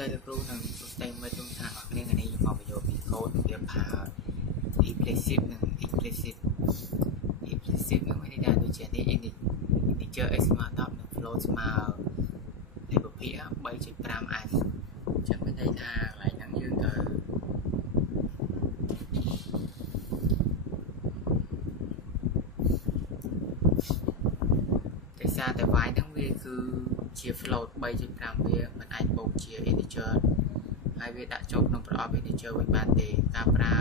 ស្ដីលោកគ្រូនឹងសួស្ដីមើលជុំថាអរគ្នាថ្ងៃនេះខ្ញុំមកបញ្យល់ពីកូដវាផា implicit និង explicit នឹងមានន័យថាដូចជានេះ integer x ស្មើ10និង float ស្មើលេខពភាគ 3.5f អញ្ចឹងមានន័យថាកន្លែងហ្នឹងយើងត្រូវតែសារតែ y ហ្នឹងវាគឺជា float 3.5 វាមិនអាចបូកជា integer ហើយវាដាក់ចូលក្នុងប្រអប់ integer វិញបានទេការប្រើ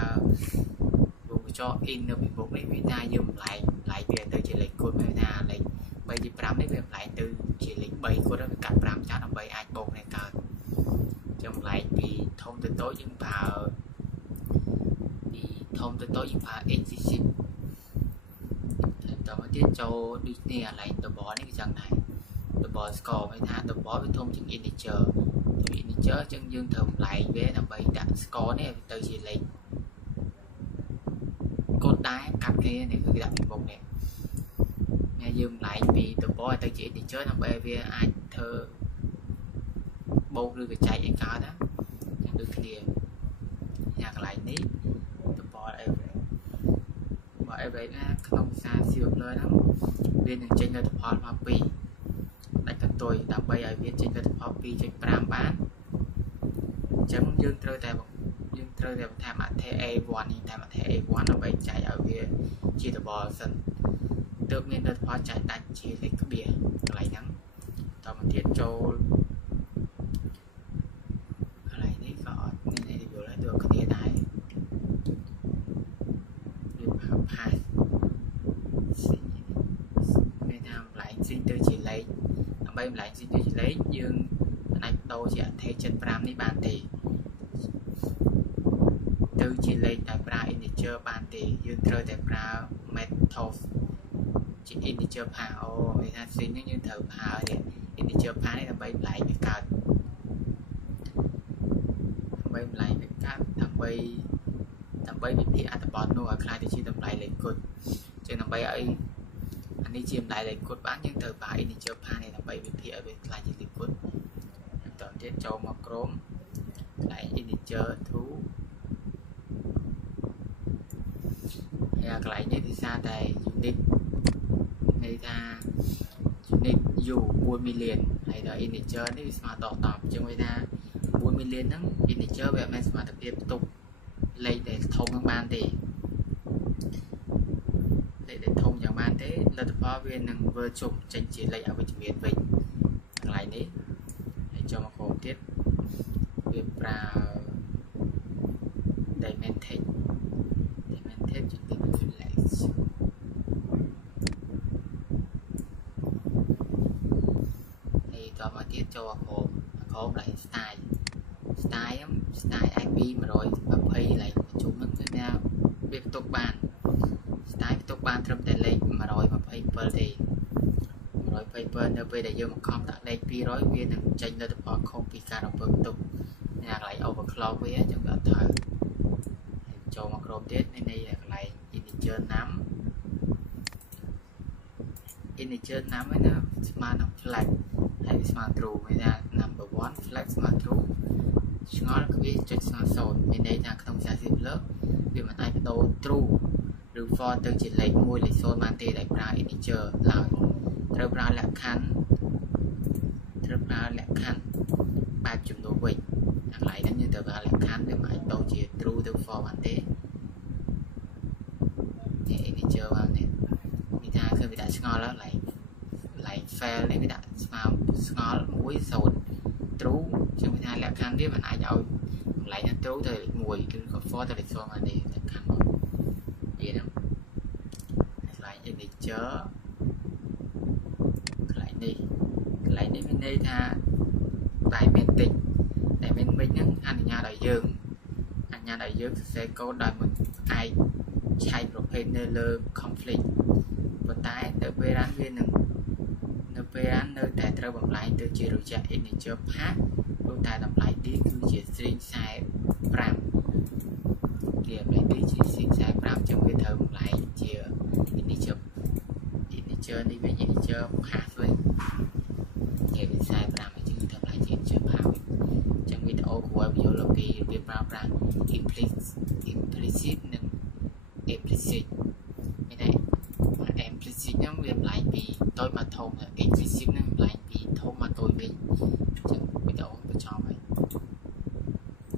វងកញ្ចក់ in នៅពីមុខនេះវាថាយើងបន្លែងវាទៅជាលេខគុណវាថាលេខ 3.5 នេះវាបន្លែងទៅជាលេខ3គុណវាកាត់5ចាស់ដើម្បីអាចបូកនេះកើតចឹងបន្លែងពីធំទៅតូចយើងប្រើពីធំទៅតូចយើងប្រើ explicit តើមកទៀតចូលដូចនេះកន្លែង double នេះគឺចឹងដែរ double score មានថា double វាធំជាង integer អញ្ចឹងយើងត្រូវបន្លែងវាដើម្បីដាក់ score នេះទៅជាលេខកូដដែរកាត់គ្នានេះគឺដាក់ពីមុខនេះយើងបន្លែងពី double ទៅជា integer ដើម្បីវាអាចធ្វើបូកឬក៏ចែកឲ្យកើតណាចឹងដូចគ្នាញ៉ាកន្លែងនេះ double average បើ average ណាក្នុងភាសា C++ ហ្នឹងវានឹងចេញលទ្ធផលមក2ដាច់កន្ទុយដើម្បីឲ្យវាចេញលទ្ធផល 2.5 បានអញ្ចឹងយើងត្រូវតែបន្ថែមអត្ថេ A1 នេះតែអត្ថេ A1 ដើម្បីចែកឲ្យវាជា double សិនទើបមានលទ្ធផលចែកដាច់ជាលេខក្បៀសកន្លែងហ្នឹងតមកទៀតចូលកន្លែងនេះក៏អត់មានយល់ឲ្យដូចគ្នាដែរយើងផាសមានថាបន្លែងស៊ីទៅជាលេខដើម្បីបន្លែងស៊ីទៅជាលេខយើងអាចបដូរជាអត្ថេ75នេះបានទេទៅជាលេខតែប្រើ integer បានទេយើងត្រូវតែប្រើ method ជា integer ផាអូមានថា string នេះយើងត្រូវប្រើនេះ integer ផានេះដើម្បីបន្លែងវាកើតដើម្បីវិភាគអត្ថបទនោះឲ្យខ្លាយទៅជាតម្លៃលេខគត់ចឹងដើម្បីឲ្យអានេះជាតម្លៃលេខគត់បានយើងត្រូវប្រើ integer ផានេះដើម្បីវិភាគឲ្យវាខ្លាយជាលេខគត់បន្តទៀតចូលមកក្រុមកន្លែង integer to ហើយកន្លែងនេះគឺសារតែ unit ន័យថា unit u 1 million ហើយដល់ integer នេះវាស្មើដល់10ចឹងវាថា1 million ហ្នឹង integer វាអត់មានសមត្ថភាពផ្ទុកលេខដែលធំហ្នឹងបានទេលេខដែលធំយ៉ាងបានទេលទ្ធផលវានឹងធ្វើជុំចេញជាលេខអវិជ្ជមានវិញកន្លែងនេះហើយចូលមកក្រុមទៀតវាប្រើ dimentex ជំនួយ flex ហើយតមកទៀតចូលក្រុមឡើង style IP 120ឡើងជុំហ្នឹងគឺថាវាផ្ទុកបាន style ផ្ទុកបានត្រឹមតែលេខ127ទេ127នៅពេលដែលយើងបង្ខំដាក់លេខ200វានឹងចេញលទ្ធផលខុសពីការរំពឹងទុកញ៉ាកន្លែង overclock វាអញ្ចឹងវាអត់ត្រូវចូលមកក្រុមទៀតនេះកន្លែង integer num ហ្នឹងណាស្មើនឹង flag ហើយស្មើ true មានថា number 1 flag ស្មើ true ឆ្ងល់គឺវាចុចស្មើ0មានន័យថាក្នុងភាសា C++ វាមិនអាចបដូរ true ឬ for ទៅជាលេខ1លេខ0បានទេដោយប្រើ integer ឡើយត្រូវប្រើលក្ខខណ្ឌបែបចំនួនវិញកន្លែងហ្នឹងយើងត្រូវប្រើលក្ខខណ្ឌវាមិនអាចបដូរជា true ទៅ for បានទេនេះ integer បាននេះមានថាគឺវាដាក់ឆ្ងល់ហើយlike fail នេះវាដាក់ស្មើឆ្ងល់1 0 true ជាងវាថាលក្ខខណ្ឌវាមិនអាចឲ្យកន្លែងហ្នឹង true ទៅលេខ1ឬក៏ for ទៅលេខ0បានទេលក្ខខណ្ឌមកទៀតហ្នឹងកន្លែង integer កន្លែងនេះមានន័យថាតែមានតិចហ្នឹងអនុញ្ញាតឲ្យយើងសរសេរកូដដោយមិនអាចឆែកប្រភេទនៅលើ conflict ប៉ុន្តែទៅពេលរានវានឹងនៅពេលរាននៅតែត្រូវបំលែងទៅជារយៈ integer ផាសព្រោះតែតម្លៃ D គឺជា string 45ជាតម្លៃ D ជា string 45ចឹងវាត្រូវបំលែងជា integer នេះវិញ integer ផាសវិញជា45ហើយយើងត្រូវបំលែងជា integer ផាសវិញចឹងវា ពីវាប្រើប្រាស់ implicit និង explicit មានន័យ implicit ហ្នឹងវាប្លែកពីតូចមកធំ explicit ហ្នឹង